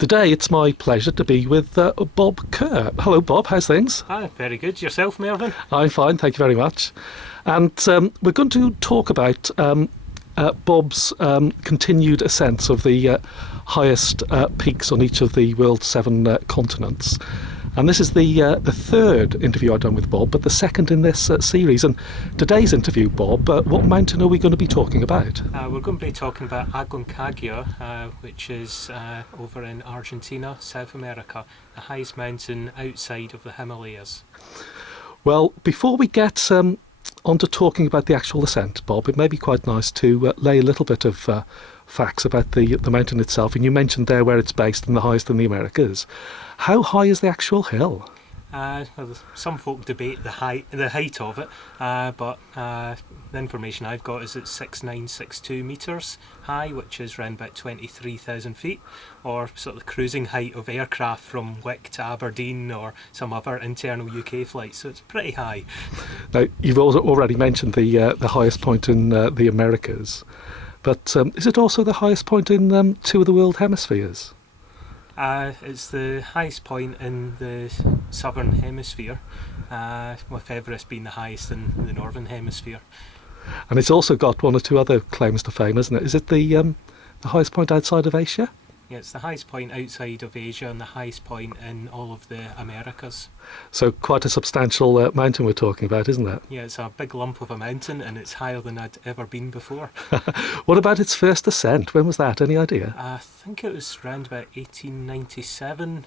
Today it's my pleasure to be with Bob Kerr. Hello Bob, how's things? Hi, very good. Yourself, Myrddyn? I'm fine, thank you very much. And we're going to talk about Bob's continued ascents of the highest peaks on each of the world's seven continents. And this is the third interview I've done with Bob, but the second in this series. And today's interview, Bob, what mountain are we going to be talking about? We're going to be talking about Aconcagua, which is over in Argentina, South America, the highest mountain outside of the Himalayas. Well, before we get on to talking about the actual ascent, Bob, it may be quite nice to lay a little bit of facts about the mountain itself. And you mentioned there where it's based and the highest in the Americas. How high is the actual hill? Well, some folk debate the height of it, but the information I've got is it's 6,962 metres high, which is around about 23,000 feet, or sort of the cruising height of aircraft from Wick to Aberdeen or some other internal UK flights, so it's pretty high. Now, you've also already mentioned the highest point in the Americas, but is it also the highest point in two of the world hemispheres? It's the highest point in the southern hemisphere, with Everest being the highest in the northern hemisphere. And it's also got one or two other claims to fame, isn't it? Is it the highest point outside of Asia? Yeah, it's the highest point outside of Asia and the highest point in all of the Americas. So quite a substantial mountain we're talking about, isn't it? Yeah, it's a big lump of a mountain and it's higher than I'd ever been before. What about its first ascent? When was that? Any idea? I think it was around about 1897,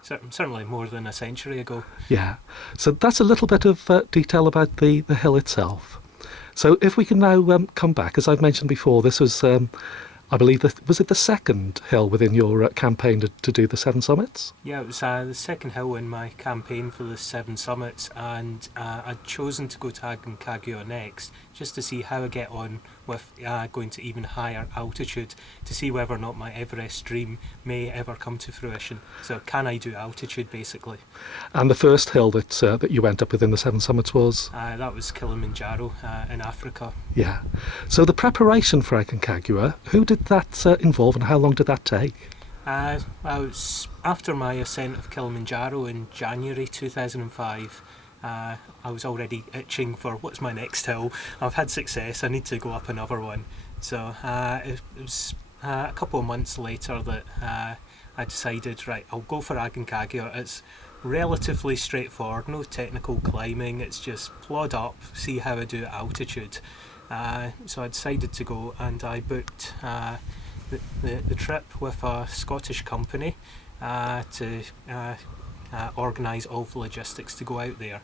certainly more than a century ago. Yeah. So that's a little bit of detail about the hill itself. So if we can now come back, as I've mentioned before, this was... I believe was it the second hill within your campaign to do the seven summits? Yeah, it was the second hill in my campaign for the seven summits, and I'd chosen to go to Aconcagua next, just to see how I get on with going to even higher altitude, to see whether or not my Everest dream may ever come to fruition. So can I do altitude, basically? And the first hill that you went up within the seven summits was? That was Kilimanjaro in Africa. Yeah. So the preparation for Aconcagua, who did that involve and how long did that take? Well, it was after my ascent of Kilimanjaro in January 2005. I was already itching for what's my next hill. I've had success, I need to go up another one. So it was a couple of months later that I decided, right, I'll go for Aconcagua. It's relatively straightforward, no technical climbing, it's just plod up, see how I do at altitude. So I decided to go, and I booked the trip with a Scottish company to organise all the logistics to go out there.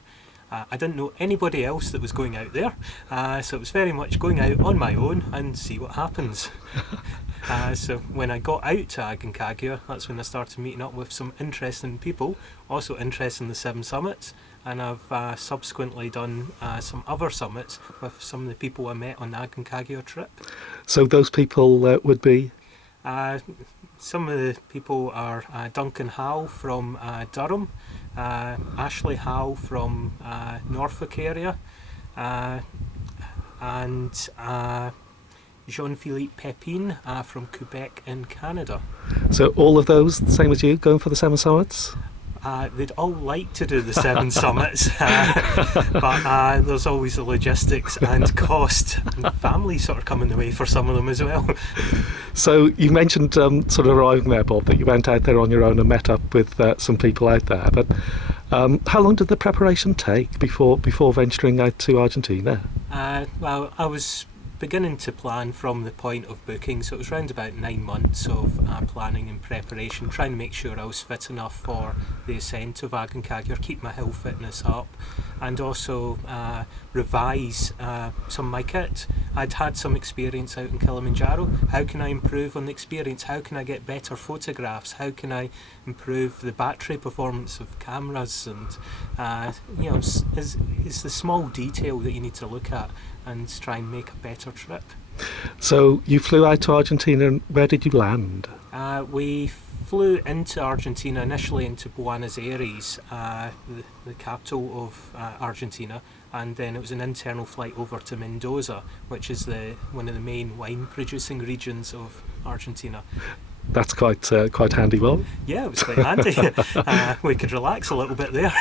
I didn't know anybody else that was going out there, so it was very much going out on my own and see what happens. So when I got out to Aconcagua, that's when I started meeting up with some interesting people, also interested in the seven summits, and I've subsequently done some other summits with some of the people I met on the Aconcagua trip. So those people would be? Some of the people are Duncan Howe from Durham, Ashley Howe from Norfolk area, and Jean-Philippe Pepin from Quebec in Canada. So all of those, same as you, going for the seven summits? They'd all like to do the seven summits, but there's always the logistics and cost and family sort of coming the way for some of them as well. So you mentioned sort of arriving there, Bob, that you went out there on your own and met up with some people out there, but how long did the preparation take before venturing out to Argentina? Well, I was beginning to plan from the point of booking, so it was around about 9 months of planning and preparation, trying to make sure I was fit enough for the ascent of Aconcagua, keep my hill fitness up, and also revise some of my kit. I'd had some experience out in Kilimanjaro. How can I improve on the experience? How can I get better photographs? How can I improve the battery performance of cameras? And it's the small detail that you need to look at and try and make a better trip. So you flew out to Argentina, and where did you land? We flew into Argentina, initially into Buenos Aires, the capital of Argentina, and then it was an internal flight over to Mendoza, which is one of the main wine producing regions of Argentina. That's quite handy, Bob. Yeah, it was quite handy. We could relax a little bit there.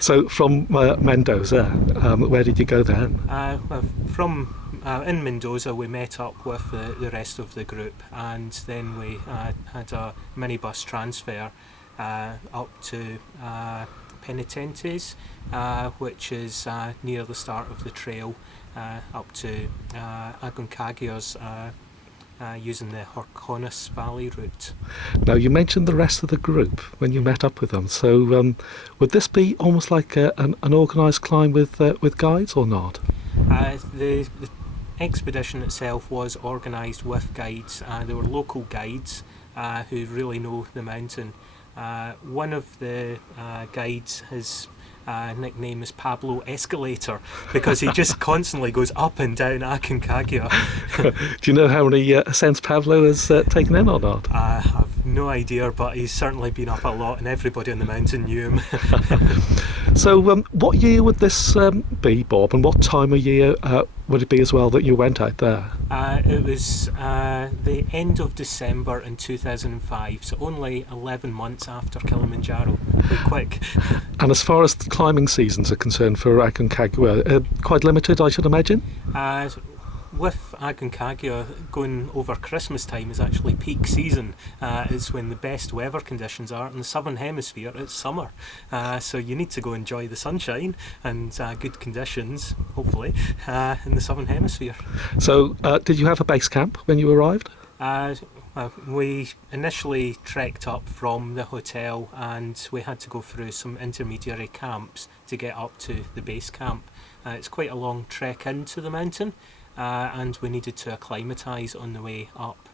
So from Mendoza, where did you go then? Well, from in Mendoza, we met up with the rest of the group, and then we had a minibus transfer up to Penitentes, which is near the start of the trail, up to Aconcagua's using the Horcones Valley route. Now, you mentioned the rest of the group when you met up with them. So would this be almost like an organised climb with guides or not? The expedition itself was organised with guides. There were local guides who really know the mountain. One of the guides, his nickname is Pablo Escalator, because he just constantly goes up and down Aconcagua. Do you know how many ascents Pablo has taken in or not? I've no idea, but he's certainly been up a lot, and everybody on the mountain knew him. So what year would this be, Bob, and what time of year would it be as well that you went out there? It was the end of December in 2005, so only 11 months after Kilimanjaro. Quite quick. And as far as the climbing seasons are concerned for Aconcagua, quite limited, I should imagine? With Aconcagua, going over Christmas time is actually peak season. It's when the best weather conditions are. In the southern hemisphere, it's summer. So you need to go enjoy the sunshine and good conditions, hopefully, in the southern hemisphere. So did you have a base camp when you arrived? We initially trekked up from the hotel, and we had to go through some intermediary camps to get up to the base camp. It's quite a long trek into the mountain. And we needed to acclimatise on the way up.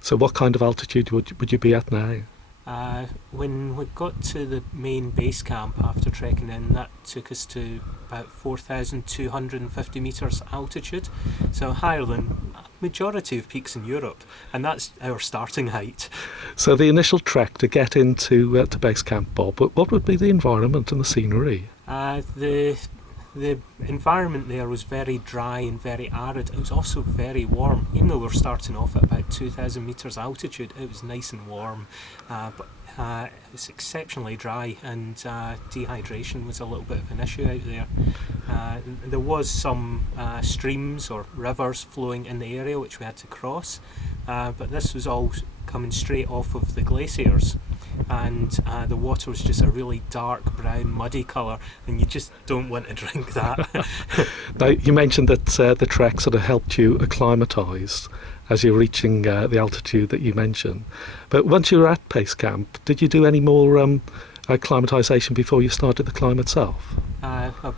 So what kind of altitude would you be at now? When we got to the main base camp after trekking in, that took us to about 4,250 metres altitude, so higher than a majority of peaks in Europe, and that's our starting height. So the initial trek to get into to base camp, Bob, what would be the environment and the scenery? The environment there was very dry and very arid. It was also very warm. Even though we're starting off at about 2,000 metres altitude, it was nice and warm. But it's exceptionally dry, and dehydration was a little bit of an issue out there. There was some streams or rivers flowing in the area which we had to cross, but this was all coming straight off of the glaciers. And the water was just a really dark brown muddy colour, and you just don't want to drink that. Now, you mentioned that the trek sort of helped you acclimatise as you're reaching the altitude that you mentioned, but once you were at base camp, did you do any more acclimatisation before you started the climb itself?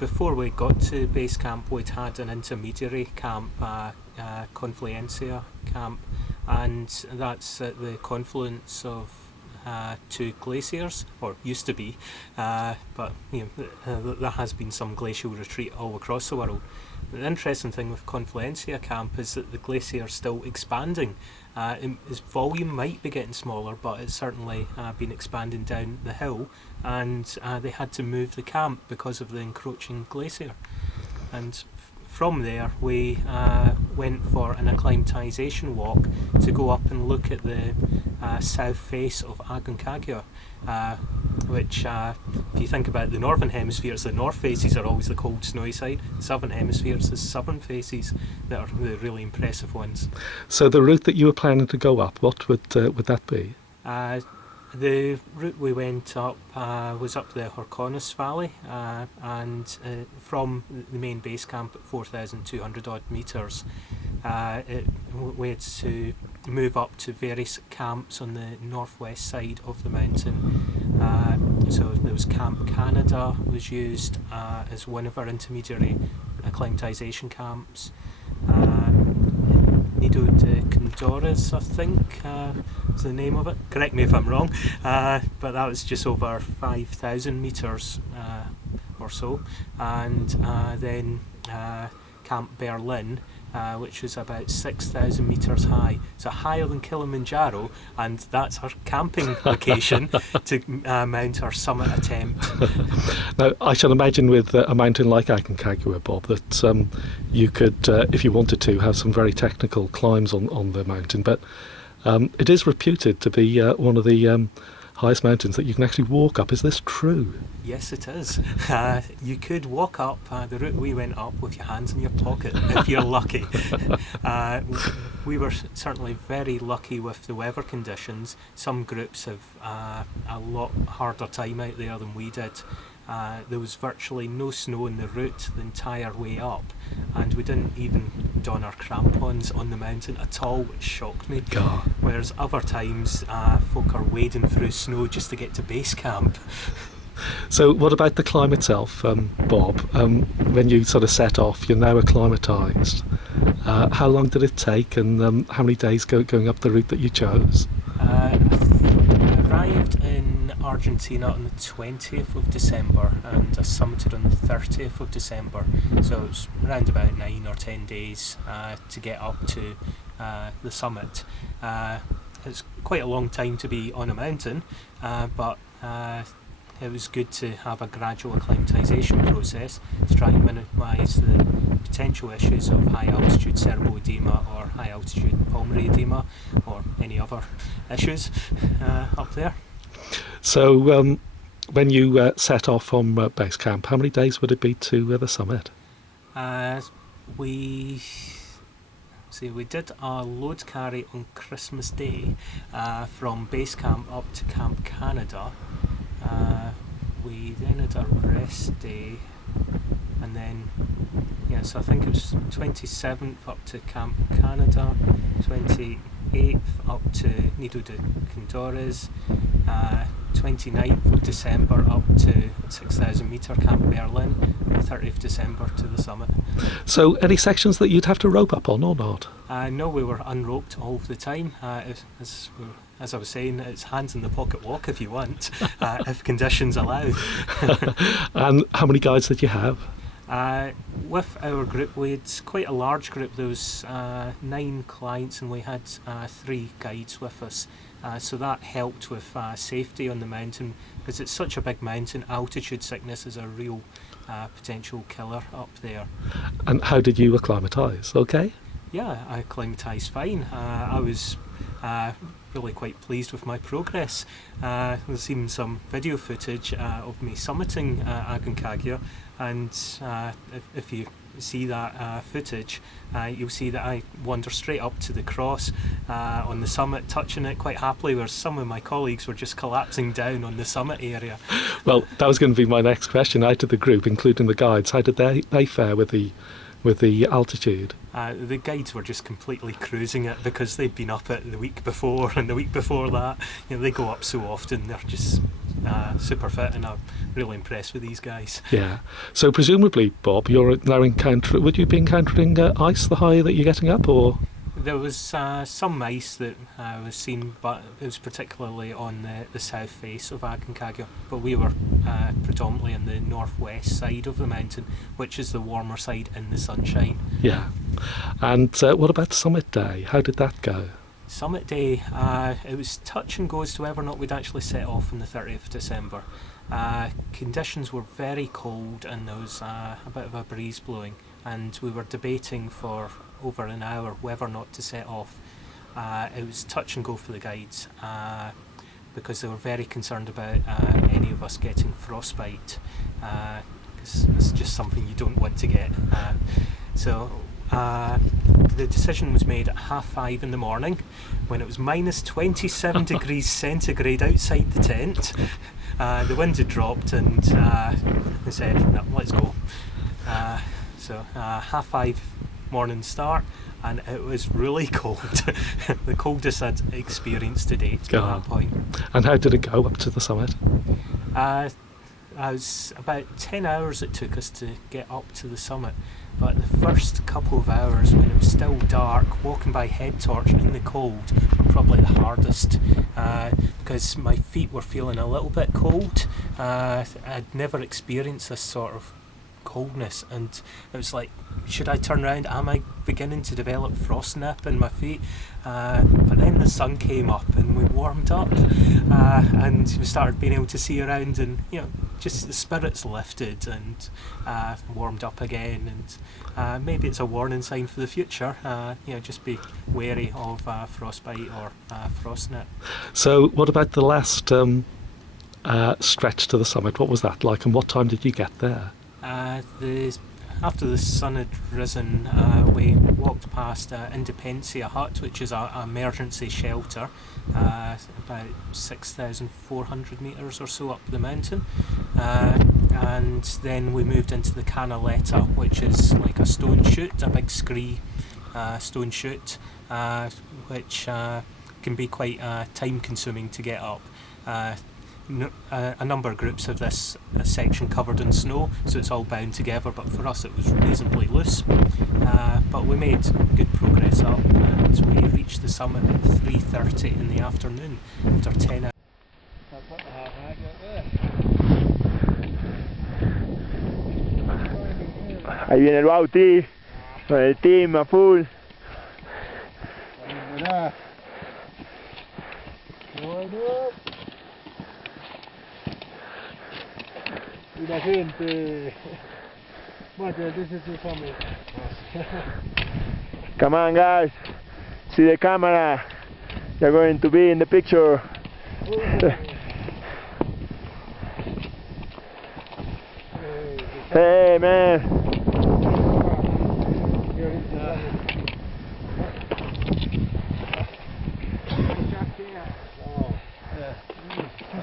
Before we got to base camp, we'd had an intermediary camp, Confluencia camp, and that's at the confluence of two glaciers, or used to be, but there has been some glacial retreat all across the world. The interesting thing with Confluencia camp is that the glacier is still expanding. Its volume might be getting smaller, but it's certainly been expanding down the hill, and they had to move the camp because of the encroaching glacier. And from there we went for an acclimatisation walk to go up and look at the south face of Aconcagua, which if you think about the northern hemispheres, the north faces are always the cold snowy side. The southern hemispheres, the southern faces that are the really impressive ones. So the route that you were planning to go up, what would that be? The route we went up was up the Horcones Valley, and from the main base camp at 4,200 odd metres, we had to move up to various camps on the northwest side of the mountain. So there was Camp Canada was used as one of our intermediary acclimatisation camps. Nido de Condores, I think, is the name of it. Correct me if I'm wrong, but that was just over 5,000 metres or so. And then Camp Berlin, which was about 6,000 metres high, so higher than Kilimanjaro, and that's our camping location to mount our summit attempt. Now, I shall imagine with a mountain like Aconcagua, Bob, that you could, if you wanted to, have some very technical climbs on the mountain, but It is reputed to be one of the highest mountains that you can actually walk up. Is this true? Yes, it is. You could walk up the route we went up with your hands in your pocket if you're lucky. We were certainly very lucky with the weather conditions. Some groups have a lot harder time out there than we did. There was virtually no snow in the route the entire way up, and we didn't even don our crampons on the mountain at all, which shocked me. God. Whereas other times folk are wading through snow just to get to base camp. So what about the climb itself, Bob? When you sort of set off, you're now acclimatised. How long did it take, and how many days going up the route that you chose? I arrived in Argentina on the 20th of December and I summited on the 30th of December, so it was around about 9 or 10 days to get up to the summit. It's quite a long time to be on a mountain, but it was good to have a gradual acclimatisation process to try and minimise the potential issues of high altitude cerebral edema or high altitude pulmonary edema or any other issues up there. So when you set off from base camp, how many days would it be to the summit? We did a load carry on Christmas Day from base camp up to Camp Canada. We then had a rest day, and then so I think it was 27th up to Camp Canada, 28th up to Nido de Condores, 29th of December up to 6,000 metre Camp Berlin, and 30th December to the summit. So any sections that you'd have to rope up on or not? No, we were unroped all of the time. As I was saying, it's hands in the pocket walk if you want, if conditions allow. And how many guides did you have? With our group, we had quite a large group. There was 9 clients and we had 3 guides with us. So that helped with safety on the mountain, because it's such a big mountain. Altitude sickness is a real potential killer up there. And how did you acclimatise? Okay? Yeah, I acclimatised fine. I was really quite pleased with my progress. There's even some video footage of me summiting Aconcagua, and if you see that footage, you'll see that I wander straight up to the cross on the summit, touching it quite happily, whereas some of my colleagues were just collapsing down on the summit area. Well, that was going to be my next question. Out of the group, including the guides, how did they fare with the altitude? The guides were just completely cruising it, because they'd been up it the week before and the week before that. They go up so often, they're just super fit, and I'm really impressed with these guys. Yeah. So presumably, Bob, you're now would you be encountering ice the higher that you're getting up, or? There was some ice that was seen, but it was particularly on the south face of Aconcagua. But we were predominantly on the northwest side of the mountain, which is the warmer side in the sunshine. Yeah. And what about summit day? How did that go? Summit day, it was touch and go as to whether or not we'd actually set off on the 30th of December. Conditions were very cold and there was a bit of a breeze blowing, and we were debating for over an hour whether or not to set off. It was touch and go for the guides, because they were very concerned about any of us getting frostbite, because it's just something you don't want to get. So the decision was made at 5:30 in the morning, when it was minus 27 degrees centigrade outside the tent. The wind had dropped, and they said, no, let's go. So 5:30 morning start, and it was really cold. The coldest I'd experienced to date at that point. And how did it go up to the summit? It was about 10 hours it took us to get up to the summit, but the first couple of hours, when it was still dark, walking by head torch in the cold were probably the hardest, because my feet were feeling a little bit cold. I'd never experienced this sort of coldness, and it was like, should I turn around? Am I beginning to develop frost nip in my feet? But then the sun came up and we warmed up. and we started being able to see around, and just the spirits lifted and warmed up again. And maybe it's a warning sign for the future. Just be wary of frostbite or frostnip. So what about the last stretch to the summit? What was that like, and what time did you get there? After the sun had risen, we walked past Independencia Hut, which is an emergency shelter, about 6,400 metres or so up the mountain. And then we moved into the Canaleta, which is like a stone chute, a big scree stone chute, which can be quite time consuming to get up. A number of groups have this section covered in snow, so it's all bound together, but for us it was reasonably loose. But we made good progress up, and we reached the summit at 3:30 in the afternoon, after 10 hours. Ahí viene el Bauti con el team a full. Y la gente, Mate, this is your family. Come on guys, see the camera, you're going to be in the picture. Hey man.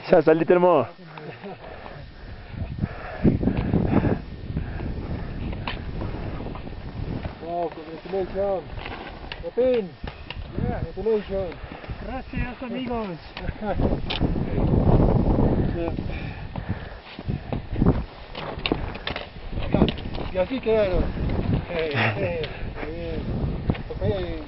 Just a little more. Wow, congratulations. Pepín. Yeah. Congratulations. Gracias amigos. Y así quedaron. Bien.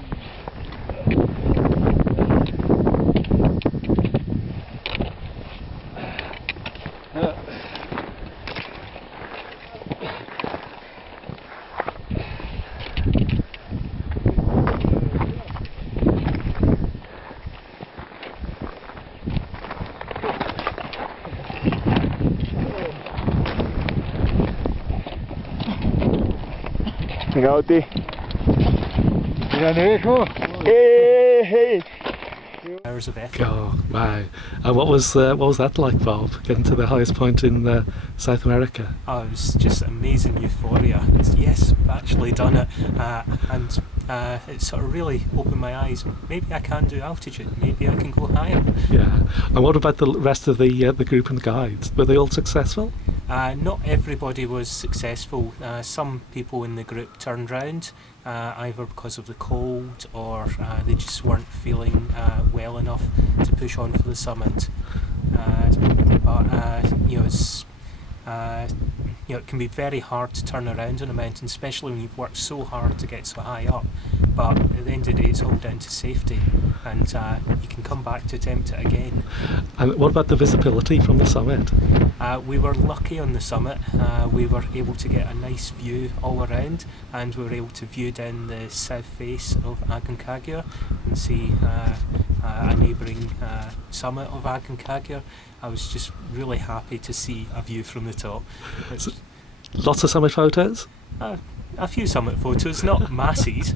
Venga, Bauti. Mira, viejo. Hey. Hours of effort. Oh, wow. And what was that like, Bob, getting to the highest point in South America? Oh, it was just amazing euphoria. Yes, I've actually done it, and it sort of really opened my eyes. Maybe I can do altitude. Maybe I can go higher. Yeah. And what about the rest of the group and the guides? Were they all successful? Not everybody was successful. Some people in the group turned round, either because of the cold or they just weren't feeling well enough to push on for the summit. It can be very hard to turn around on a mountain, especially when you've worked so hard to get so high up. But at the end of the day, it's all down to safety, and you can come back to attempt it again. And what about the visibility from the summit? We were lucky on the summit. We were able to get a nice view all around, and we were able to view down the south face of Aconcagua and see a neighbouring summit of Aconcagua. I was just really happy to see a view from the top. So, lots of summit photos? A few summit photos, not masses,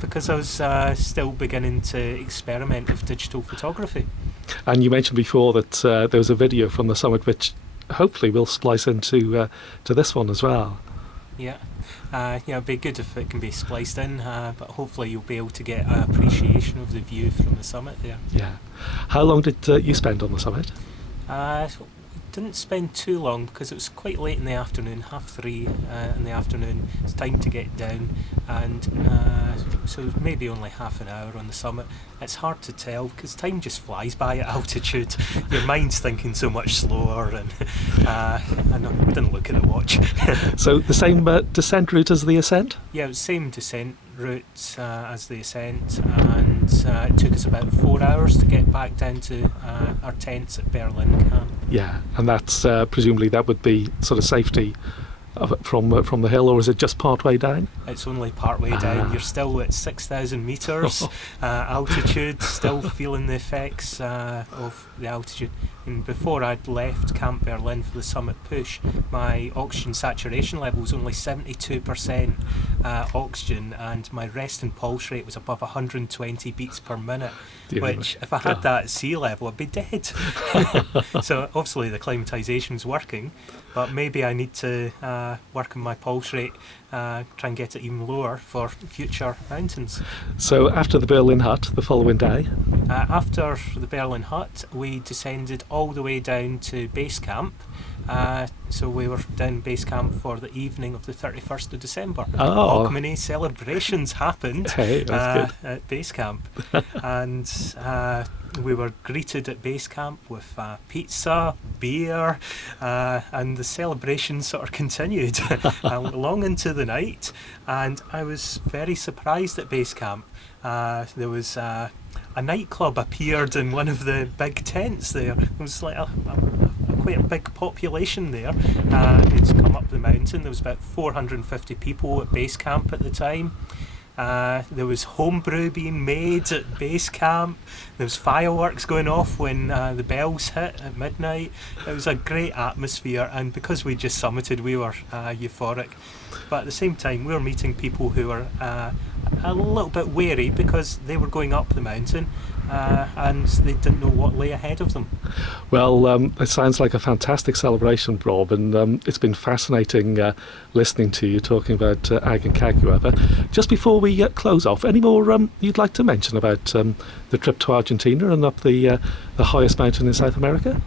because I was still beginning to experiment with digital photography. And you mentioned before that there was a video from the summit which hopefully will splice into to this one as well. Yeah, it'd be good if it can be spliced in, but hopefully you'll be able to get an appreciation of the view from the summit there. Yeah. How long did you spend on the summit? Didn't spend too long because it was quite late in the afternoon, 3:30 in the afternoon. It's time to get down, and so maybe only half an hour on the summit. It's hard to tell because time just flies by at altitude. Your mind's thinking so much slower, and I didn't look at the watch. So the same descent route as the ascent? Yeah, it was the same descent route as the ascent, and it took us about 4 hours to get back down to our tents at Berlin camp. Yeah, and that's presumably that would be sort of safety from the hill, or is it just part way down? It's only part way down. You're still at 6,000 metres altitude, still feeling the effects of the altitude. And before I'd left Camp Berlin for the summit push, my oxygen saturation level was only 72% oxygen, and my rest and pulse rate was above 120 beats per minute, which if I had that at sea level, I'd be dead. So obviously the acclimatisation's working, but maybe I need to work on my pulse rate, try and get it even lower for future mountains. So after the Berlin hut, the following day? After the Berlin hut, we descended all the way down to base camp. So we were down base camp for the evening of the 31st of December. Oh. Hogmanay celebrations happened at base camp. And we were greeted at base camp with pizza, beer, and the celebrations sort of continued long into the night. And I was very surprised at base camp. There was a nightclub appeared in one of the big tents there. It was like quite a big population there. It's come up the mountain. There was about 450 people at base camp at the time. There was homebrew being made at base camp. There was fireworks going off when the bells hit at midnight. It was a great atmosphere, and because we just summited, we were euphoric. But at the same time, we were meeting people who were a little bit wary because they were going up the mountain and they didn't know what lay ahead of them. Well, it sounds like a fantastic celebration, Bob, and it's been fascinating listening to you talking about Aconcagua. But just before we close off, any more you'd like to mention about the trip to Argentina and up the highest mountain in South America?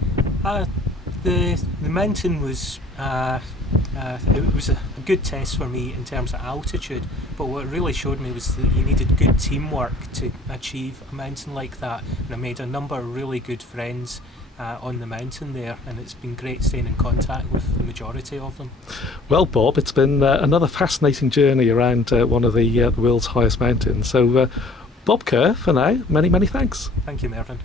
The mountain was it was a good test for me in terms of altitude, but what it really showed me was that you needed good teamwork to achieve a mountain like that, and I made a number of really good friends on the mountain there, and it's been great staying in contact with the majority of them. Well, Bob, it's been another fascinating journey around one of the world's highest mountains. So Bob Kerr, for now, many thanks. Thank you, Myrddyn.